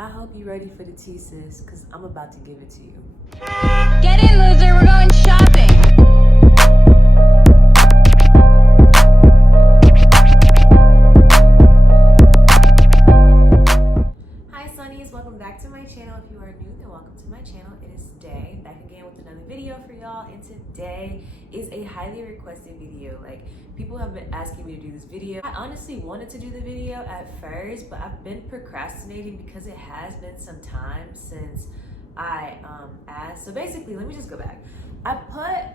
I hope you're ready for the tea, sis, because I'm about to give it to you. Get in, loser, we're going shopping. Hi Sunnies, welcome back to my channel. If you are new, then welcome to my channel. It is Day, back again with another video for y'all, and today is a highly requested video. Like, people have been asking me to do this video. I honestly wanted to do the video at first, but I've been procrastinating because it has been some time since I asked. So basically, let me just go back. I'm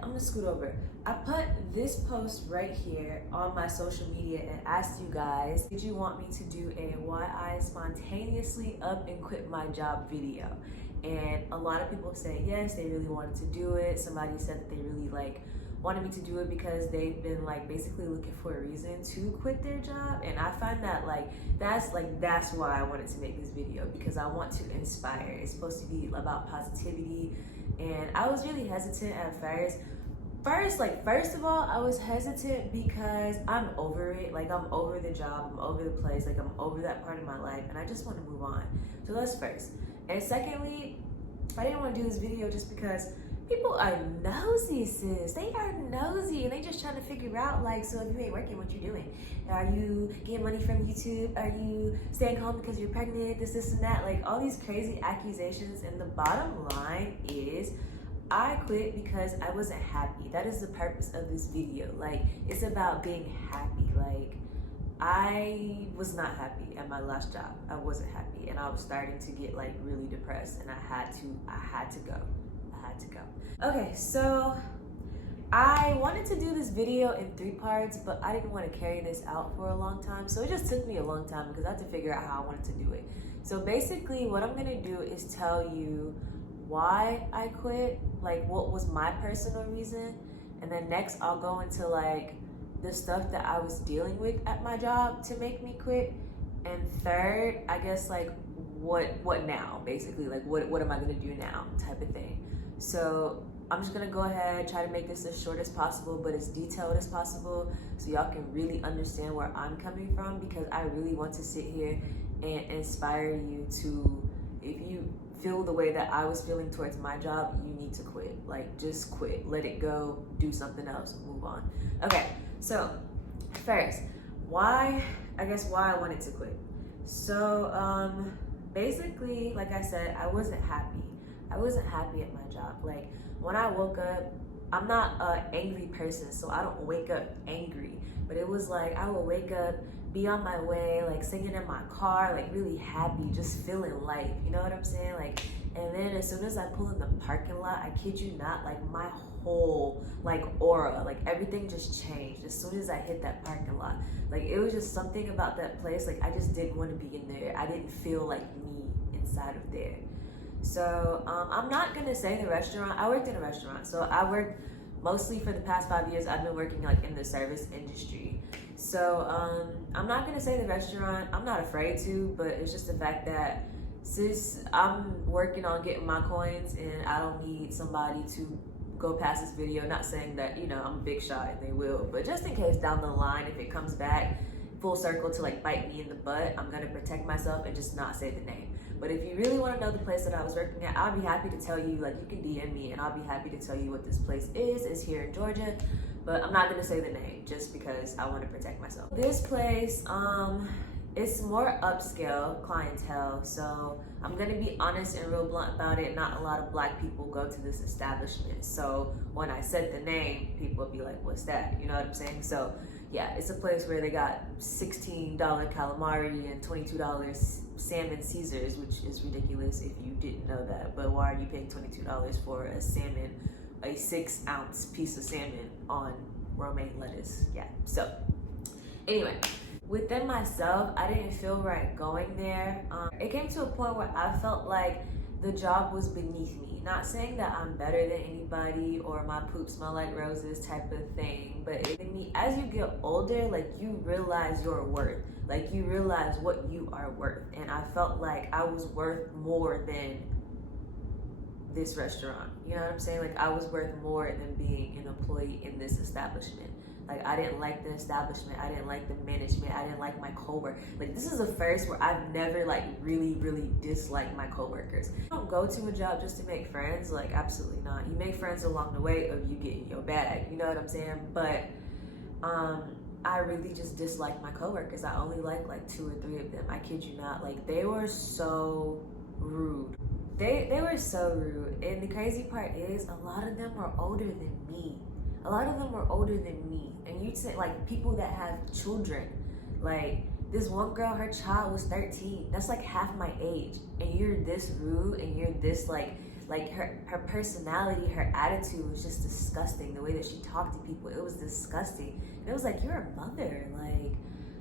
gonna scoot over. I put this post right here on my social media and asked you guys, did you want me to do a why I spontaneously up and quit my job video? And a lot of people say yes, they really wanted to do it. Somebody said that they really wanted me to do it because they've been basically looking for a reason to quit their job. And I find that that's why I wanted to make this video, because I want to inspire. It's supposed to be about positivity. And I was really hesitant at first. First of all, I was hesitant because I'm over it. I'm over the job, I'm over the place, I'm over that part of my life, and I just want to move on. So that's first. And secondly, I didn't want to do this video just because people are nosy, sis. They are nosy, and they just trying to figure out, so if you ain't working, what you doing? Are you getting money from YouTube? Are you staying home because you're pregnant? This, and that. All these crazy accusations. And the bottom line is, I quit because I wasn't happy. That is the purpose of this video. It's about being happy. I was not happy at my last job. I wasn't happy, and I was starting to get really depressed, and I had to go. Okay, so I wanted to do this video in 3 parts, but I didn't want to carry this out for a long time. So it just took me a long time because I had to figure out how I wanted to do it. So basically what I'm gonna do is tell you why I quit, what was my personal reason, and then next I'll go into the stuff that I was dealing with at my job to make me quit, and third, I guess what now, basically, what am I gonna do now, type of thing. So I'm just gonna go ahead, try to make this as short as possible, but as detailed as possible, so y'all can really understand where I'm coming from, because I really want to sit here and inspire you to, if you feel the way that I was feeling towards my job, you need to quit. Just quit, let it go, do something else, move on. Okay, so first, why I wanted to quit. So basically, like I said, I wasn't happy. I wasn't happy at my job. When I woke up, I'm not an angry person, so I don't wake up angry. But it was I would wake up, be on my way, singing in my car, really happy, just feeling life. You know what I'm saying? And then as soon as I pull in the parking lot, I kid you not, my whole aura, everything just changed as soon as I hit that parking lot. It was just something about that place. I just didn't want to be in there. I didn't feel like me inside of there. So I'm not gonna say the restaurant. I worked in a restaurant, so I worked mostly for the past 5 years. I've been working in the service industry. So I'm not gonna say the restaurant. I'm not afraid to, but it's just the fact that since I'm working on getting my coins, and I don't need somebody to go past this video. Not saying that I'm a big shot and they will, but just in case down the line, if it comes back full circle to bite me in the butt, I'm gonna protect myself and just not say the name. But if you really want to know the place that I was working at, I'll be happy to tell you. You can DM me and I'll be happy to tell you what this place is. It's here in Georgia, but I'm not gonna say the name just because I want to protect myself. This place, it's more upscale clientele, so I'm gonna be honest and real blunt about it. Not a lot of Black people go to this establishment, so when I said the name, people would be like, what's that? You know what I'm saying? So yeah, it's a place where they got $16 calamari and $22 salmon Caesars, which is ridiculous if you didn't know that. But why are you paying $22 for a salmon, a 6-ounce piece of salmon on romaine lettuce? Yeah, so anyway, within myself, I didn't feel right going there. It came to a point where I felt like the job was beneath me. Not saying that I'm better than anybody or my poop smell like roses type of thing, but as you get older, you realize your worth. You realize what you are worth. And I felt like I was worth more than this restaurant. You know what I'm saying? I was worth more than being an employee in this establishment. Like, I didn't like the establishment, I didn't like the management, I didn't like my coworker. Like, this is the first where I've never like really disliked my coworkers. You don't go to a job just to make friends, like absolutely not. You make friends along the way of you getting your bag, you know what I'm saying? But I really just disliked my coworkers. I only liked like 2 or 3 of them. I kid you not. Like, they were so rude. They were so rude. And the crazy part is, a lot of them were older than me. A lot of them were older than me. And you'd say, like, people that have children. Like, this one girl, her child was 13. That's like half my age. And you're this rude, and you're this like her personality, her attitude was just disgusting. The way that she talked to people, it was disgusting. And it was like, you're a mother.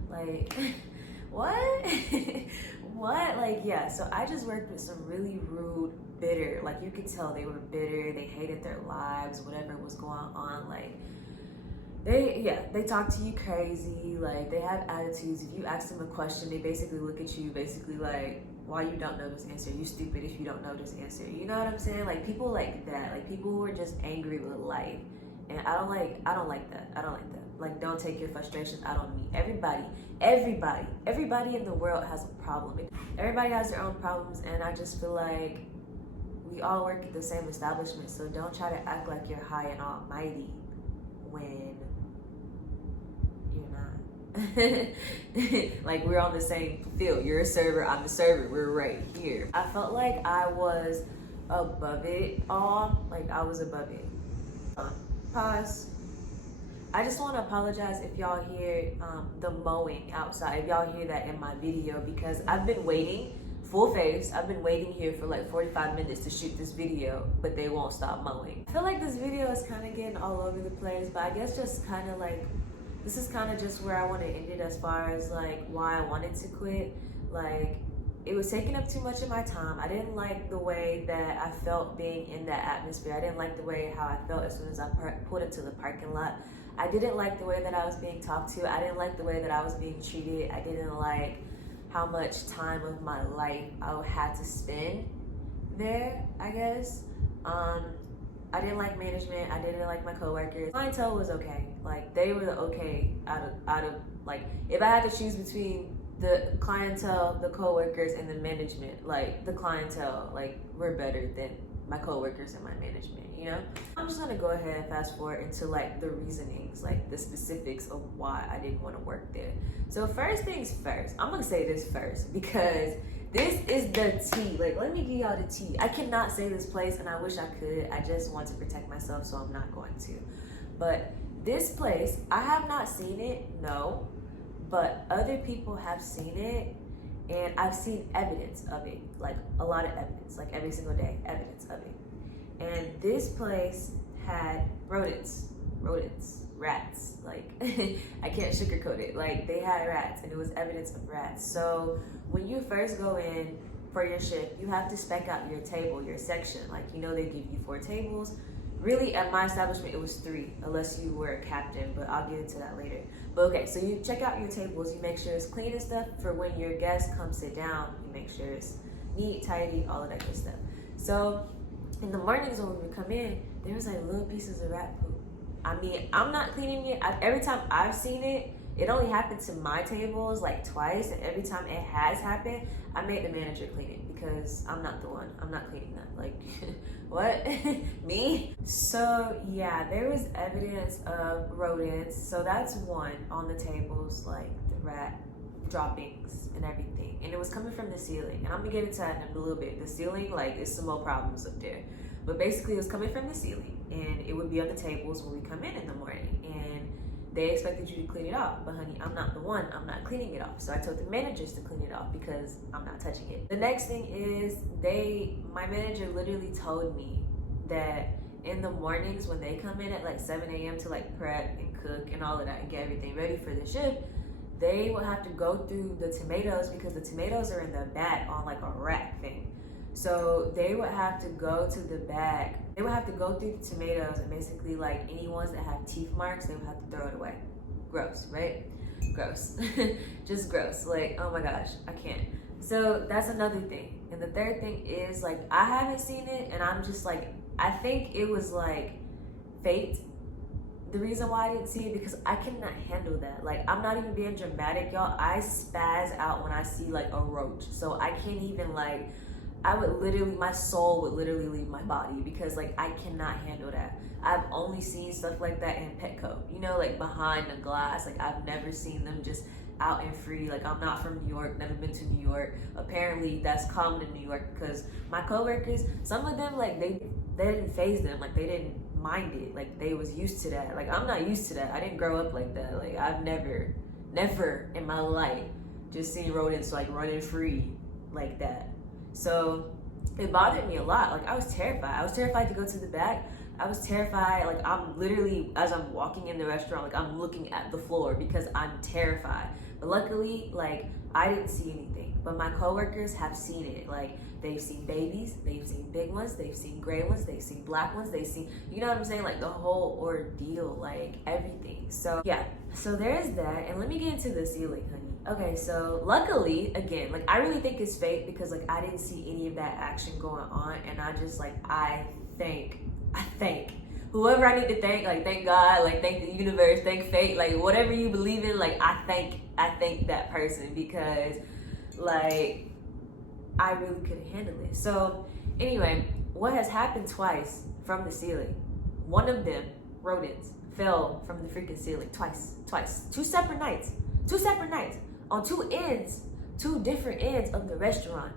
Like what? What? Like, yeah, so I just worked with some really rude, bitter, like, you could tell they were bitter, they hated their lives, whatever was going on. Like, they talk to you crazy, like, they have attitudes. If you ask them a question, they basically look at you basically like, why you don't know this answer? You stupid if you don't know this answer. You know what I'm saying? Like, people like that, like, people who are just angry with life. And I don't like that. Like, don't take your frustrations out on me. Everybody in the world has a problem. Everybody has their own problems, and I just feel like we all work at the same establishment, so don't try to act like you're high and almighty when you're not. Like, we're on the same field. You're a server, I'm a server, we're right here. I felt like I was above it all. Like, I was above it. Pause. I just want to apologize if y'all hear the mowing outside, if y'all hear that in my video, because I've been waiting, full face, I've been waiting here for like 45 minutes to shoot this video, but they won't stop mowing. I feel like this video is kind of getting all over the place, but I guess just kind of like, this is kind of just where I want to end it as far as like why I wanted to quit. Like, it was taking up too much of my time. I didn't like the way that I felt being in that atmosphere. I didn't like the way how I felt as soon as I pulled into the parking lot. I didn't like the way that I was being talked to. I didn't like the way that I was being treated. I didn't like how much time of my life I had to spend there, I guess. I didn't like management. I didn't like my coworkers. Clientele was okay. Like, they were okay out of like, if I had to choose between the clientele, the coworkers, and the management, like, the clientele, like, were better than my coworkers and my management, you know? I'm just gonna go ahead and fast forward into like the reasonings, like the specifics of why I didn't want to work there. So first things first, I'm gonna say this first because this is the tea. Like, let me give y'all the tea. I cannot say this place, and I wish I could. I just want to protect myself, so I'm not going to. But this place, I have not seen it, no, but other people have seen it, and I've seen evidence of it, like a lot of evidence, like every single day, evidence of it. And this place had rodents, rats, like, I can't sugarcoat it. Like, they had rats, and it was evidence of rats. So when you first go in for your shift, you have to spec out your table, your section. Like, you know, they give you 4 tables. Really, at my establishment, it was 3, unless you were a captain, but I'll get into that later. But okay, so you check out your tables, you make sure it's clean and stuff for when your guests come sit down, you make sure it's neat, tidy, all of that good stuff. So in the mornings when we would come in, there was like little pieces of rat poop. I mean, I'm not cleaning it. Every time I've seen it, it only happened to my tables like twice, and every time it has happened, I made the manager clean it because I'm not the one. I'm not cleaning that. Like, what? Me? So yeah, there was evidence of rodents. So that's one on the tables, like the rat droppings and everything. And it was coming from the ceiling. And I'm gonna get into that in a little bit. The ceiling, like, there's some more problems up there. But basically, it was coming from the ceiling, and it would be on the tables when we come in the morning. And they expected you to clean it off, but honey, I'm not the one. I'm not cleaning it off. So I told the managers to clean it off because I'm not touching it. The next thing is my manager literally told me that in the mornings when they come in at like 7 a.m. to like prep and cook and all of that and get everything ready for the shift, they will have to go through the tomatoes because the tomatoes are in the back on like a rack thing. So they would have to go to the back. They would have to go through the tomatoes, and basically like any ones that have teeth marks, they would have to throw it away. Gross, right? Gross. Just gross. Like, oh my gosh, I can't. So that's another thing. And the third thing is, like, I haven't seen it, and I'm just like, I think it was like fate the reason why I didn't see it, because I cannot handle that. Like, I'm not even being dramatic, y'all. I spaz out when I see like a roach. So I can't even like, I would literally, my soul would literally leave my body, because like I cannot handle that. I've only seen stuff like that in Petco, you know, like behind the glass. Like, I've never seen them just out and free. Like, I'm not from New York, never been to New York. Apparently that's common in New York, because my coworkers, some of them, like they didn't faze them, like they didn't mind it, like they was used to that. Like, I'm not used to that. I didn't grow up like that. Like, I've never in my life just seen rodents like running free like that. So it bothered me a lot. Like, I was terrified to go to the back. I was terrified. Like, I'm literally, as I'm walking in the restaurant, like I'm looking at the floor because I'm terrified. But luckily, like, I didn't see anything, but my coworkers have seen it. Like, they've seen babies, they've seen big ones, they've seen gray ones, they've seen black ones, they've seen, you know what I'm saying? Like, the whole ordeal, like everything. So yeah, so there's that. And let me get into the ceiling, honey. Okay, so luckily, again, like I really think it's fake, because like I didn't see any of that action going on. And I just like, I thank whoever I need to thank, like thank God, like thank the universe, thank fate, like whatever you believe in, like I thank that person, because like I really couldn't handle it. So anyway, what has happened twice from the ceiling? One of them, rodents, fell from the freaking ceiling twice, two separate nights on two different ends of the restaurant.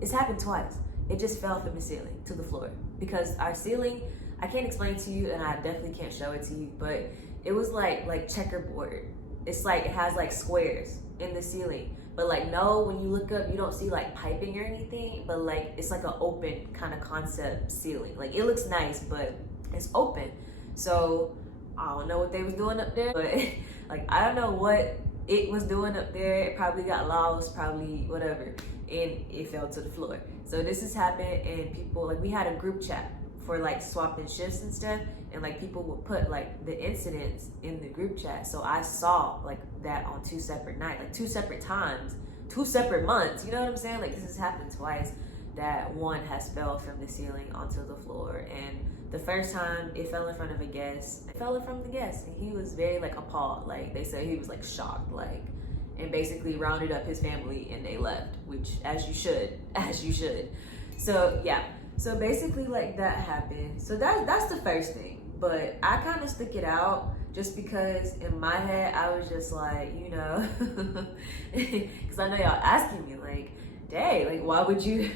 It's happened twice. It just fell from the ceiling to the floor, because our ceiling, I can't explain to you, and I definitely can't show it to you, but it was like checkerboard. It's like, it has like squares in the ceiling, but like, no, when you look up, you don't see like piping or anything, but like, it's like an open kind of concept ceiling. Like, it looks nice, but it's open. So I don't know what they was doing up there, but like, I don't know what it was doing up there. It probably got lost, probably whatever, and it fell to the floor. So this has happened, and people, like, we had a group chat for like swapping shifts and stuff, and like people would put like the incidents in the group chat. So I saw like that on two separate nights, like two separate times, 2 separate months, you know what I'm saying? Like, this has happened twice, that one has fell from the ceiling onto the floor. And the first time it fell in front of a guest, and he was very like appalled. Like, they said he was like shocked, like, and basically rounded up his family and they left, which as you should. So yeah, so basically like that happened. So that's the first thing. But I kind of stuck it out just because in my head I was just like, you know, because I know y'all asking me like, dang, like why would you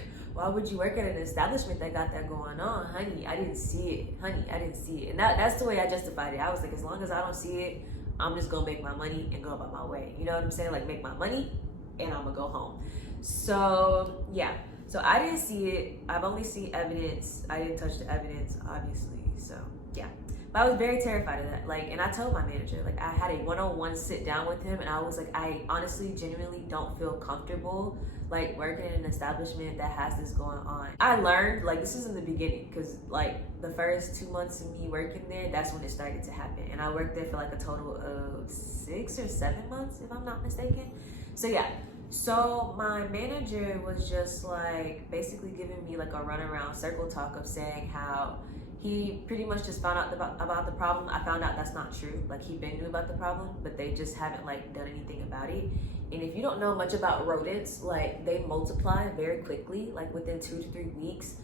work at an establishment that got that going on? Honey, I didn't see it. And that's the way I justified it. I was like, as long as I don't see it, I'm just gonna make my money and go about my way. You know what I'm saying? Like, make my money and I'm gonna go home. So yeah, so I didn't see it. I've only seen evidence. I didn't touch the evidence, obviously. So yeah, but I was very terrified of that. Like, and I told my manager, like, I had a one-on-one sit down with him, and I was like, I honestly, genuinely don't feel comfortable like working in an establishment that has this going on. I learned, like, this is in the beginning, because like the first 2 months of me working there, that's when it started to happen. And I worked there for like a total of 6 or 7 months, if I'm not mistaken. So yeah, so my manager was just like basically giving me like a runaround circle talk of saying how he pretty much just found out about the problem. I found out that's not true. Like, he been knew about the problem, but they just haven't like done anything about it. And if you don't know much about rodents, like, they multiply very quickly. Like, within 2 to 3 weeks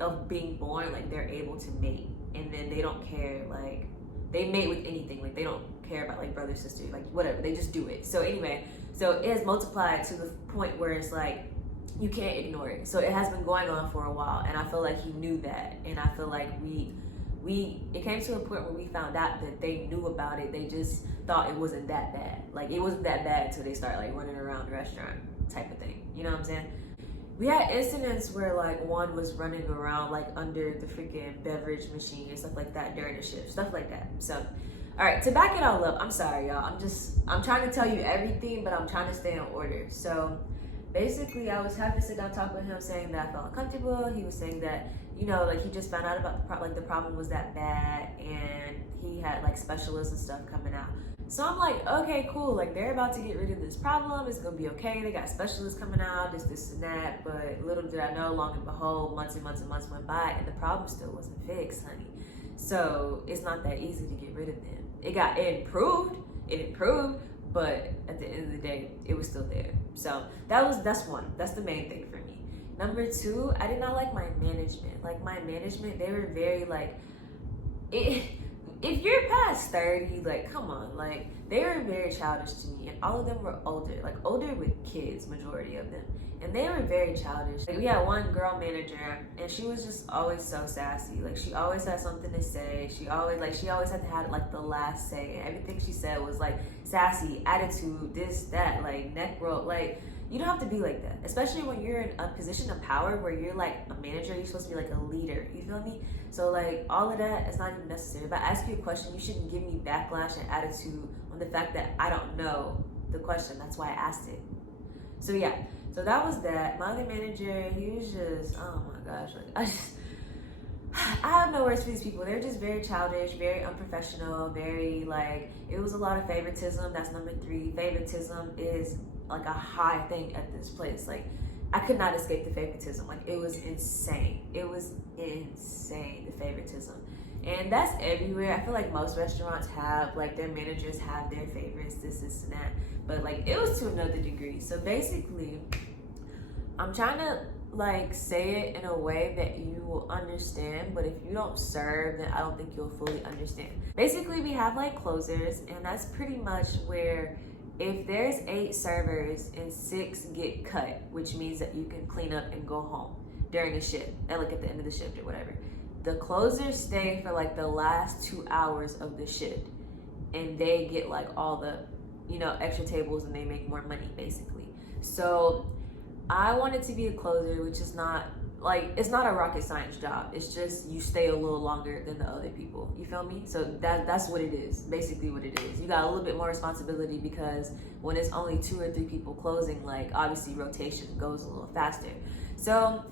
of being born, like, they're able to mate. And then they don't care, like, they mate with anything. Like, they don't care about like brother, sister, like whatever. They just do it. So anyway, so it has multiplied to the point where it's like, you can't ignore it. So it has been going on for a while, and I feel like he knew that. And I feel like it came to a point where we found out that they knew about it. They just thought it wasn't that bad. Like, it wasn't that bad until they started like running around the restaurant type of thing. You know what I'm saying? We had incidents where like one was running around like under the freaking beverage machine and stuff like that during the shift, stuff like that. So, all right, to back it all up, I'm sorry, y'all. I'm trying to tell you everything, but I'm trying to stay in order. So basically, I was having to sit down talk with him, saying that I felt uncomfortable. He was saying that, you know, like, he just found out about the problem was that bad, and he had like specialists and stuff coming out. So I'm like, okay, cool. Like, they're about to get rid of this problem. It's gonna be okay. They got specialists coming out, this and that. But little did I know, long and behold, months and months and months went by, and the problem still wasn't fixed, honey. So it's not that easy to get rid of them. It improved, but at the end of the day, it was still there. So that's one. That's the main thing for me. Number two, I did not like my management. Like my management, they were very like, if you're past 30, like come on, like they were very childish to me, and all of them were older with kids, majority of them, and they were very childish. Like we had one girl manager, and she was just always so sassy. Like she always had something to say. She always had to have like the last say, and everything she said was like sassy, attitude, this, that, like neck roll, like. You don't have to be like that, especially when you're in a position of power where you're like a manager. You're supposed to be like a leader. You feel me? So like all of that is not even necessary. If I ask you a question, you shouldn't give me backlash and attitude on the fact that I don't know the question. That's why I asked it. So yeah, so that was that. My other manager, he was just, oh my gosh, like I have no words for these people. They're just very childish, very unprofessional, very like, it was a lot of favoritism. That's number three. Favoritism is like a high thing at this place. Like I could not escape the favoritism. Like it was insane. It was insane, the favoritism. And that's everywhere. I feel like most restaurants have, like their managers have their favorites, this and that. But like it was to another degree. So basically, I'm trying to like say it in a way that you will understand, but if you don't serve, then I don't think you'll fully understand. Basically, we have like closers, and that's pretty much where if there's 8 servers and 6 get cut, which means that you can clean up and go home during the shift, and like at the end of the shift or whatever, the closers stay for like the last 2 hours of the shift, and they get like all the, you know, extra tables, and they make more money basically. So I wanted to be a closer, which is not like, it's not a rocket science job. It's just you stay a little longer than the other people. You feel me? So that's what it is, basically what it is. You got a little bit more responsibility because when it's only 2 or 3 people closing, like obviously rotation goes a little faster. So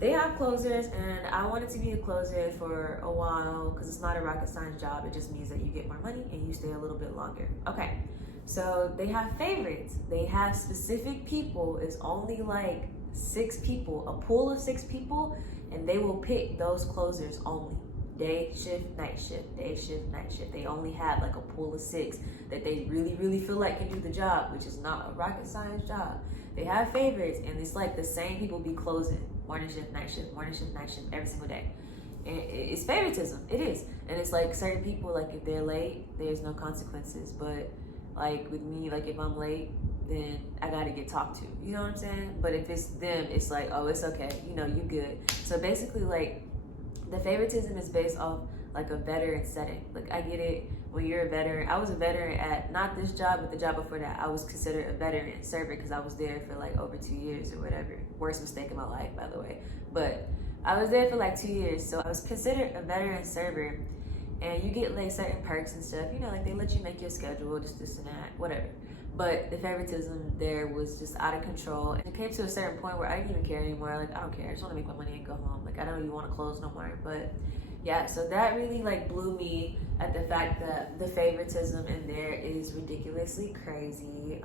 they have closers, and I wanted to be a closer for a while because it's not a rocket science job. It just means that you get more money and you stay a little bit longer. Okay. So they have favorites. They have specific people. It's only like 6 people, a pool of 6 people, and they will pick those closers only. Day shift, night shift, day shift, night shift. They only have like a pool of 6 that they really, really feel like can do the job, which is not a rocket science job. They have favorites, and it's like the same people be closing. Morning shift, night shift, morning shift, night shift, every single day. And it's favoritism. It is. And it's like certain people, like if they're late, there's no consequences. But like with me, like if I'm late, then I gotta get talked to. You know what I'm saying? But if it's them, it's like, oh, it's okay. You know, you good. So basically, like, the favoritism is based off like a veteran setting. Like I get it when you're a veteran. I was a veteran at not this job, but the job before that. I was considered a veteran server because I was there for like over 2 years or whatever. Worst mistake in my life, by the way. But I was there for like 2 years, so I was considered a veteran server. And you get like certain perks and stuff, you know, like they let you make your schedule, just this and that, whatever. But the favoritism there was just out of control. And it came to a certain point where I didn't even care anymore. Like, I don't care. I just want to make my money and go home. Like, I don't even want to close no more. But yeah, so that really like blew me at the fact that the favoritism in there is ridiculously crazy.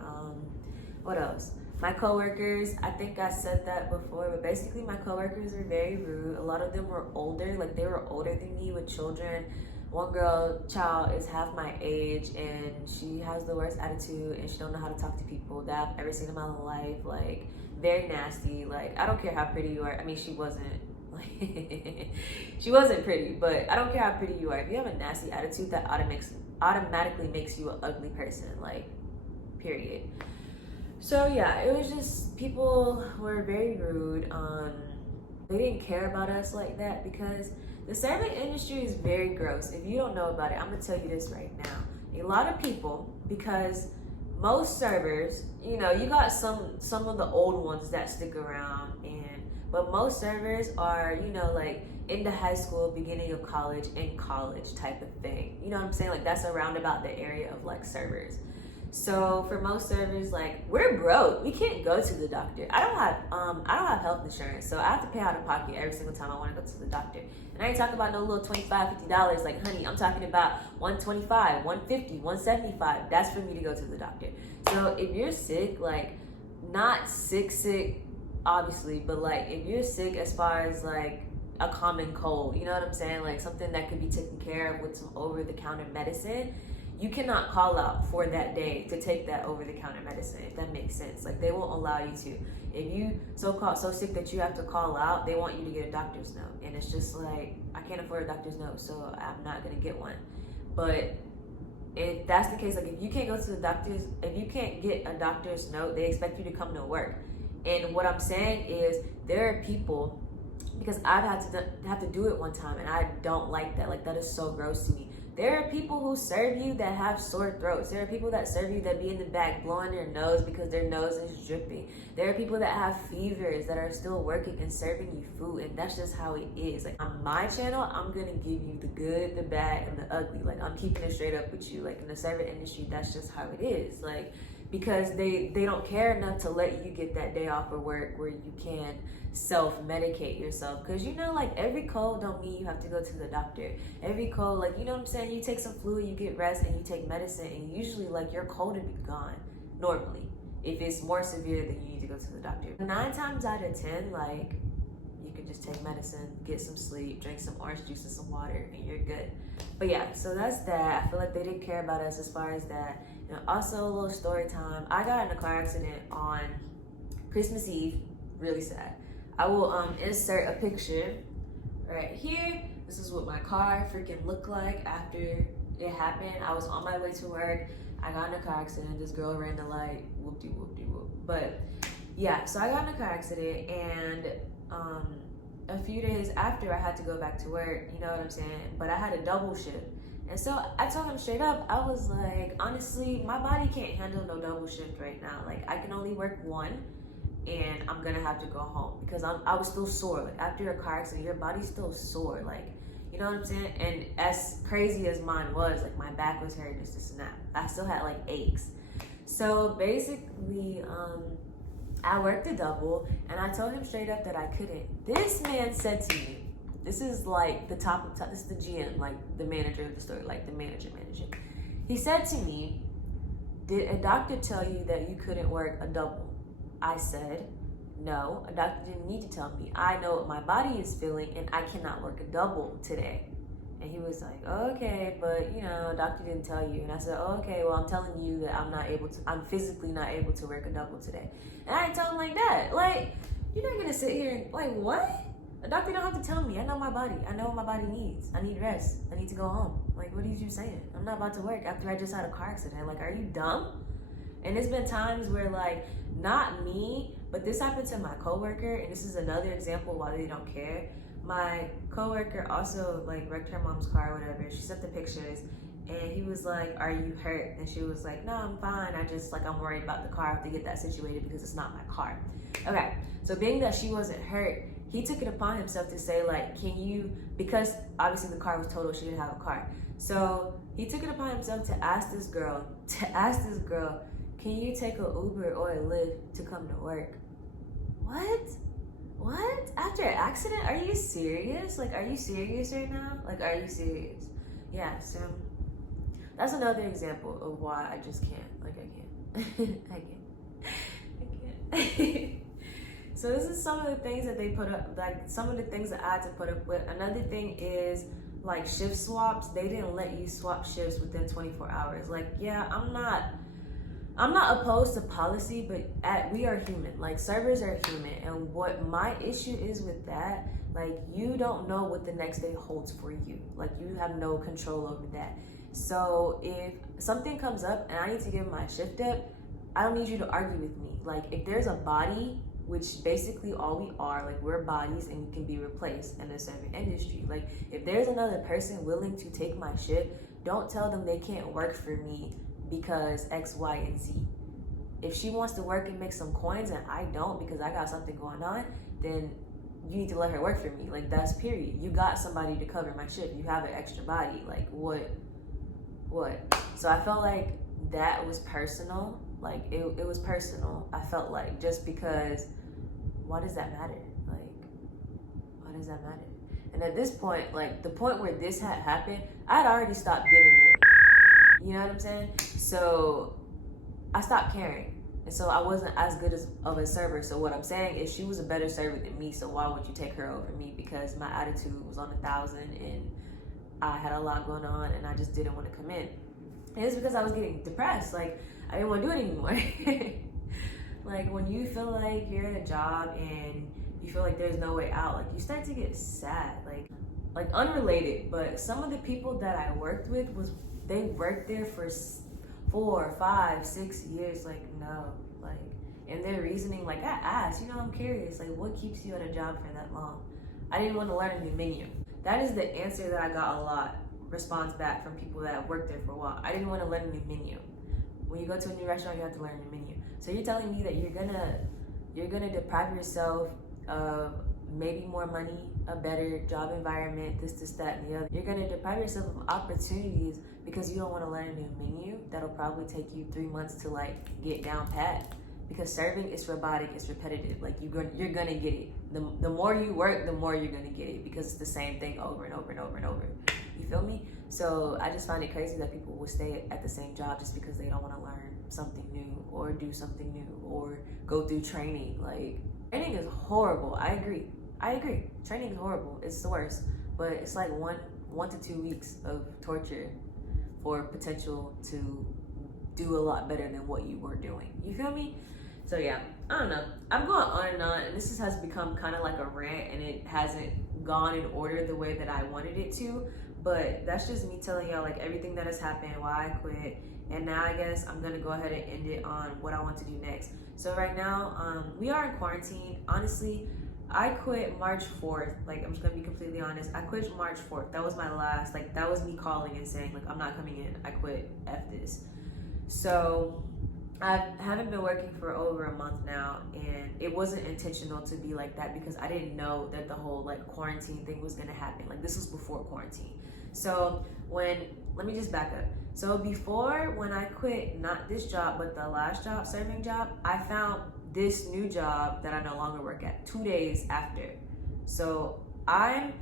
What else? My coworkers, I think I said that before, but basically my coworkers were very rude. A lot of them were older, like they were older than me with children. One child is half my age, and she has the worst attitude, and she don't know how to talk to people that I've ever seen in my life. Like, very nasty. Like, I don't care how pretty you are. I mean, she wasn't, like, she wasn't pretty, but I don't care how pretty you are. If you have a nasty attitude, that automatically makes you an ugly person, like, period. So yeah, it was just, people were very rude. They didn't care about us like that because the serving industry is very gross. If you don't know about it, I'm gonna tell you this right now. A lot of people, because most servers, you know, you got some of the old ones that stick around, but most servers are, you know, like into high school, beginning of college, in college type of thing. You know what I'm saying? Like that's around about the area of like servers. So for most servers, like we're broke. We can't go to the doctor. I don't have health insurance, so I have to pay out of pocket every single time I want to go to the doctor. And I ain't talking about no little $25, $50. Like, honey, I'm talking about $125, $150, $175. That's for me to go to the doctor. So if you're sick, like not sick, obviously, but like if you're sick as far as like a common cold, you know what I'm saying? Like something that could be taken care of with some over-the-counter medicine, you cannot call out for that day to take that over-the-counter medicine, if that makes sense. Like they won't allow you to. If you so sick that you have to call out, they want you to get a doctor's note. And it's just like, I can't afford a doctor's note, so I'm not gonna get one. But if that's the case, like if you can't go to the doctor's, if you can't get a doctor's note, they expect you to come to work. And what I'm saying is there are people, because I've had to have to do it one time and I don't like that. Like that is so gross to me. There are people who serve you that have sore throats. There are people that serve you that be in the back blowing their nose because their nose is dripping. There are people that have fevers that are still working and serving you food, and that's just how it is. Like on my channel, I'm gonna give you the good, the bad, and the ugly. Like I'm keeping it straight up with you. Like in the service industry, that's just how it is. Like because they don't care enough to let you get that day off of work where you can self-medicate yourself, because you know, like every cold don't mean you have to go to the doctor. Every cold, like, you know what I'm saying, you take some fluid, you get rest, and you take medicine, and usually like your cold will be gone normally. If it's more severe, then you need to go to the doctor. 9 times out of 10, like you could just take medicine, get some sleep, drink some orange juice and some water, and you're good. But yeah, so that's that. I feel like they didn't care about us as far as that. And also a little story time. I got in a car accident on Christmas Eve. Really sad. I will insert a picture right here. This is what my car freaking looked like after it happened. I was on my way to work. I got in a car accident. This girl ran the light. Whoop-de-whoop-de-whoop. But yeah, so I got in a car accident, and a few days after I had to go back to work, you know what I'm saying? But I had a double shift. And so I told him straight up, I was like, honestly, my body can't handle no double shift right now. Like I can only work one, and I'm gonna have to go home because I was still sore. Like after a car accident, your body's still sore. Like, you know what I'm saying? And as crazy as mine was, like my back was hurting, this and that. I still had like aches. So basically, I worked a double, and I told him straight up that I couldn't. This man said to me, this is like the top of top, this is the GM, like the manager of the store, like the manager. He said to me, did a doctor tell you that you couldn't work a double? I said, no, a doctor didn't need to tell me. I know what my body is feeling, and I cannot work a double today. And he was like, okay, but you know, doctor didn't tell you. And I said, oh, okay, well, I'm telling you that I'm physically not able to work a double today. And I didn't tell him like that. Like, you're not gonna sit here and, like, what? A doctor don't have to tell me. I know my body. I know what my body needs. I need rest. I need to go home. Like, what are you saying? I'm not about to work after I just had a car accident. Like, are you dumb? And there's been times where, like, not me, but this happened to my coworker, and this is another example why they don't care. My coworker also, like, wrecked her mom's car or whatever. She sent the pictures, and he was like, are you hurt? And she was like, no, I'm fine. I'm worried about the car. I have to get that situated because it's not my car. Okay, so being that she wasn't hurt, he took it upon himself to say, like, can you, because obviously the car was totaled, she didn't have a car. So he took it upon himself to ask this girl, can you take an Uber or a Lyft to come to work? What? After an accident? Are you serious? Like, are you serious right now? Like, are you serious? Yeah, so that's another example of why I just can't. Like, I can't. I can't. So this is some of the things that they put up, like some of the things that I had to put up with. Another thing is like shift swaps. They didn't let you swap shifts within 24 hours. Like, yeah, I'm not opposed to policy, but we are human. Like, servers are human, and what my issue is with that, like, you don't know what the next day holds for you. Like, you have no control over that. So if something comes up and I need to give my shift up, I don't need you to argue with me. Like, if there's a body, which basically all we are, like, we're bodies and we can be replaced in the server industry. Like, if there's another person willing to take my shift, don't tell them they can't work for me because X, Y, and Z. If she wants to work and make some coins and I don't because I got something going on, then you need to let her work for me. Like, that's period. You got somebody to cover my shift. You have an extra body. Like, what? So I felt like that was personal. Like, it was personal. I felt like, just because, why does that matter? Like, why does that matter? And at this point, like, the point where this had happened, I'd already stopped giving it. You know what I'm saying? So I stopped caring. And so I wasn't as good of a server. So what I'm saying is she was a better server than me. So why would you take her over me? Because my attitude was on 1,000 and I had a lot going on and I just didn't want to come in. And it's because I was getting depressed. Like, I didn't want to do it anymore. Like, when you feel like you're at a job and you feel like there's no way out, like, you start to get sad. Like unrelated, but some of the people that I worked with they worked there for 4, 5, 6 years. Like, no, like, and their reasoning, like, I asked, I'm curious, like, what keeps you at a job for that long? I didn't want to learn a new menu. That is the answer that I got a lot response back from people that worked there for a while. I didn't want to learn a new menu. When you go to a new restaurant, you have to learn a new menu. So you're telling me that you're gonna deprive yourself of maybe more money, a better job environment, this, that, and the other. You're gonna deprive yourself of opportunities because you don't want to learn a new menu that'll probably take you 3 months to like get down pat. Because serving is robotic, it's repetitive. Like you're gonna get it. The more you work, the more you're gonna get it because it's the same thing over and over and over and over. You feel me? So I just find it crazy that people will stay at the same job just because they don't want to learn something new or do something new or go through training. Like, training is horrible. I agree. Training is horrible. It's the worst. But it's like 1 to 2 weeks of torture for potential to do a lot better than what you were doing. You feel me? So yeah, I don't know. I'm going on, and this has become kind of like a rant, and it hasn't gone in order the way that I wanted it to. But that's just me telling y'all like everything that has happened, why I quit, and now I guess I'm gonna go ahead and end it on what I want to do next. So right now, we are in quarantine. Honestly, I quit March 4th. Like, I'm just gonna be completely honest. I quit March 4th. That was my last, like, that was me calling and saying, like, I'm not coming in. I quit. F this. So I haven't been working for over a month now, and it wasn't intentional to be like that because I didn't know that the whole, like, quarantine thing was gonna happen. Like, this was before quarantine. So let me just back up. So before, when I quit, not this job, but the last job, serving job, I found this new job that I no longer work at 2 days after. So I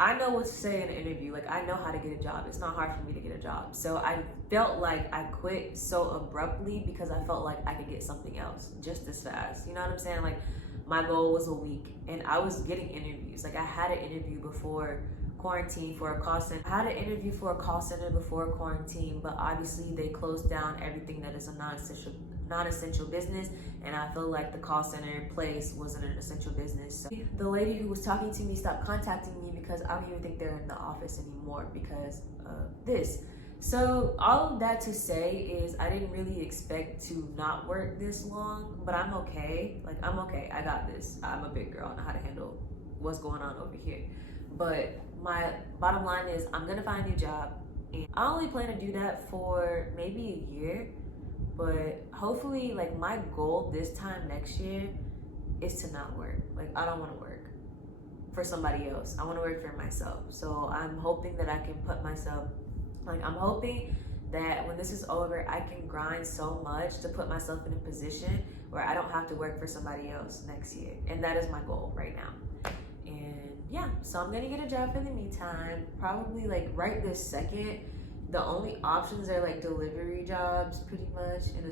know what to say in an interview. Like, I know how to get a job. It's not hard for me to get a job. So I felt like I quit so abruptly because I felt like I could get something else just as fast. You know what I'm saying? Like, my goal was a week and I was getting interviews. Like, I had an interview before quarantine for a call center. I had an interview for a call center before quarantine, but obviously they closed down everything that is a non-essential business, and I feel like the call center place wasn't an essential business. So the lady who was talking to me stopped contacting me because I don't even think they're in the office anymore because of this. So all of that to say is I didn't really expect to not work this long, but I'm okay. Like, I'm okay. I got this. I'm a big girl. I know how to handle what's going on over here. But my bottom line is I'm gonna find a new job, and I only plan to do that for maybe a year. But hopefully, like, my goal this time next year is to not work. Like, I don't want to work for somebody else. I want to work for myself. So I'm hoping that I can put myself, like, I'm hoping that when this is over, I can grind so much to put myself in a position where I don't have to work for somebody else next year. And that is my goal right now. And yeah, so I'm gonna get a job for the meantime, probably like right this second. The only options are like delivery jobs, pretty much, and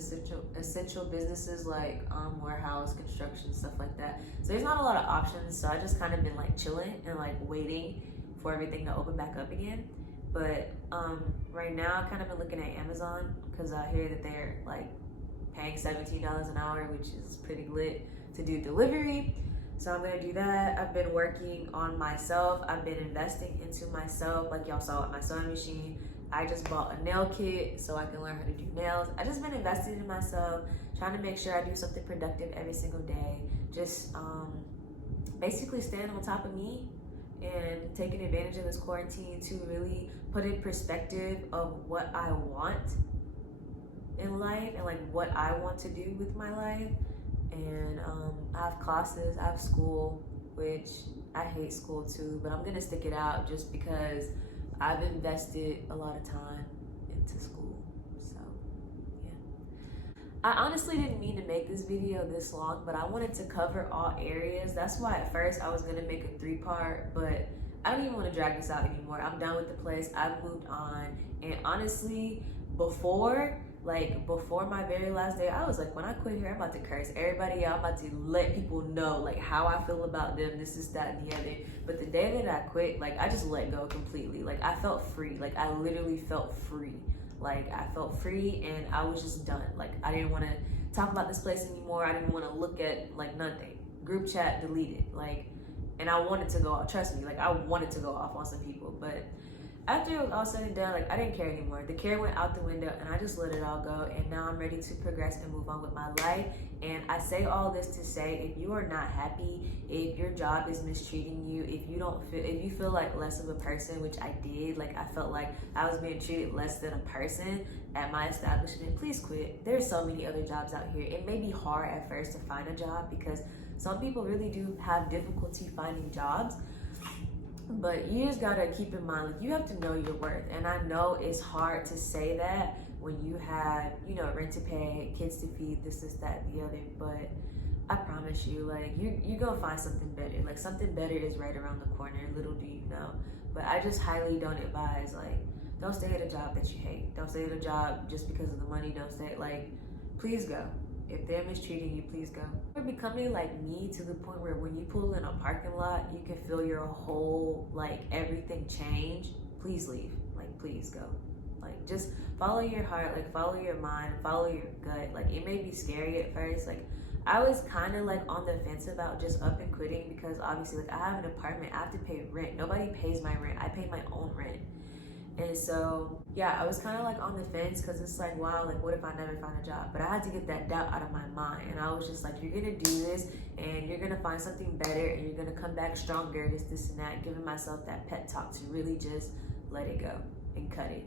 essential businesses like warehouse, construction, stuff like that. So there's not a lot of options. So I just kind of been like chilling and like waiting for everything to open back up again. But right now I've kind of been looking at Amazon because I hear that they're like paying $17 an hour, which is pretty lit to do delivery. So I'm gonna do that. I've been working on myself. I've been investing into myself, like y'all saw with my sewing machine. I just bought a nail kit so I can learn how to do nails. I just been investing in myself, trying to make sure I do something productive every single day. Just basically staying on top of me and taking advantage of this quarantine to really put in perspective of what I want in life and like what I want to do with my life. And I have classes, I have school, which I hate school too, but I'm gonna stick it out just because I've invested a lot of time into school. So yeah, I honestly didn't mean to make this video this long, but I wanted to cover all areas. That's why at first I was gonna make a 3-part, but I don't even want to drag this out anymore. I'm done with the place. I've moved on. And honestly, before Like before my very last day, I was like, when I quit here, I'm about to curse everybody out. I'm about to let people know like how I feel about them. This is that and the other. But the day that I quit, like I just let go completely. Like I felt free. Like I literally felt free. Like I felt free and I was just done. Like I didn't want to talk about this place anymore. I didn't want to look at like nothing. Group chat deleted. Like, and I wanted to go off. Trust me, like I wanted to go off on some people, but after it was all said and done, like I didn't care anymore. The care went out the window and I just let it all go. And now I'm ready to progress and move on with my life. And I say all this to say, if you are not happy, if your job is mistreating you, if you feel like less of a person, which I did, like I felt like I was being treated less than a person at my establishment, please quit. There's so many other jobs out here. It may be hard at first to find a job because some people really do have difficulty finding jobs. But you just gotta keep in mind, like you have to know your worth. And I know it's hard to say that when you have, you know, rent to pay, kids to feed, this, that, and the other. But I promise you, like you're gonna find something better. Like something better is right around the corner. Little do you know. But I just highly don't advise, like, don't stay at a job that you hate. Don't stay at a job just because of the money. Don't stay, like, please go. If they're mistreating you, please go. You're becoming like me to the point where when you pull in a parking lot, you can feel your whole, like, everything change. Please leave. Like, please go. Like, just follow your heart, like, follow your mind, follow your gut. Like, it may be scary at first. Like, I was kind of, like, on the fence about just up and quitting because, obviously, like, I have an apartment. I have to pay rent. Nobody pays my rent. I pay my own rent. And so, yeah, I was kind of like on the fence because it's like, wow, like what if I never find a job? But I had to get that doubt out of my mind. And I was just like, you're going to do this and you're going to find something better and you're going to come back stronger, this and that, giving myself that pep talk to really just let it go and cut it.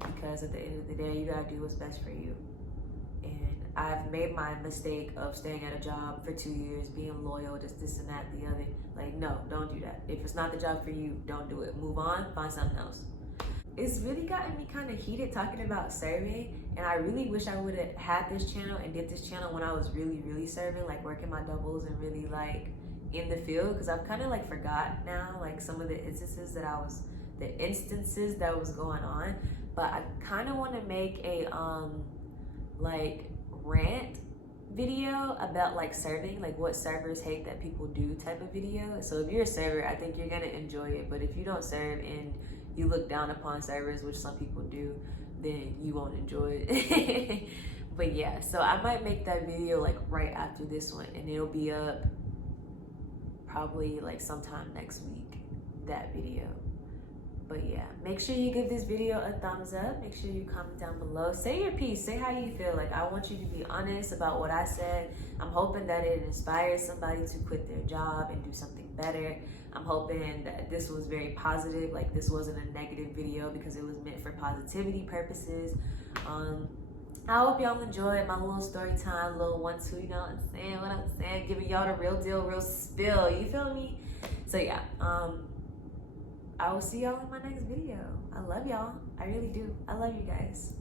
Because at the end of the day, you got to do what's best for you. And I've made my mistake of staying at a job for 2 years, being loyal, just this and that, the other. Like, no, don't do that. If it's not the job for you, don't do it. Move on, find something else. It's really gotten me kind of heated talking about serving, and I really wish I would have had this channel and did this channel when I was really serving, like working my doubles and really like in the field, because I've kind of like forgot now like some of the instances that was going on. But I kind of want to make a like rant video about like serving, like what servers hate that people do type of video. So if you're a server, I think you're gonna enjoy it. But if you don't serve and you look down upon servers, which some people do, then you won't enjoy it. But yeah, so I might make that video like right after this one, and it'll be up probably like sometime next week, that video. But yeah, make sure you give this video a thumbs up. Make sure you comment down below. Say your piece. Say how you feel. Like, I want you to be honest about what I said. I'm hoping that it inspires somebody to quit their job and do something better. I'm hoping that this was very positive. Like, this wasn't a negative video because it was meant for positivity purposes. I hope y'all enjoyed my little story time, little 1-2, you know what I'm saying? What I'm saying? Giving y'all the real deal, real spill. You feel me? So yeah, I will see y'all in my next video. I love y'all. I really do. I love you guys.